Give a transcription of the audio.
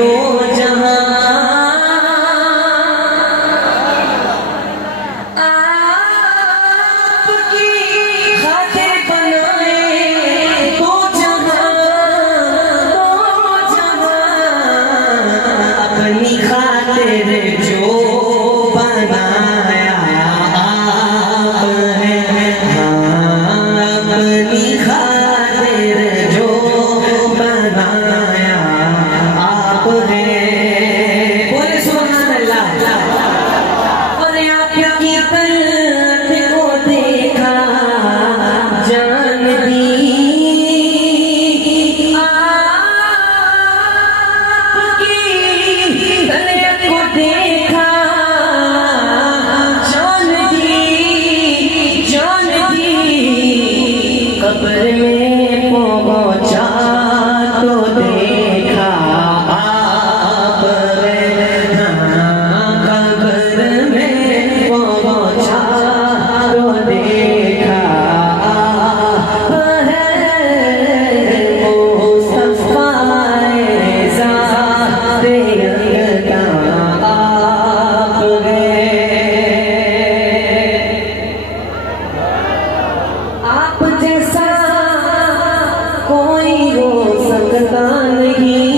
दो जहां आपकी खातिर बनाए दो जहां अपनी खातिर जो बनाया आप है। अपनी खातिर जो बनाया आप है। बोले सुभान अल्लाह। और आपकी पलक को देखा जान दी आपकी पलक को देखा जान दी कब्र में पहुंचा तो देखा आप कब्र में पहुंचा तो देखा आप मुस्तफा ज़ाते अक़दा आप आप जैसा कोई हो सकता नहीं।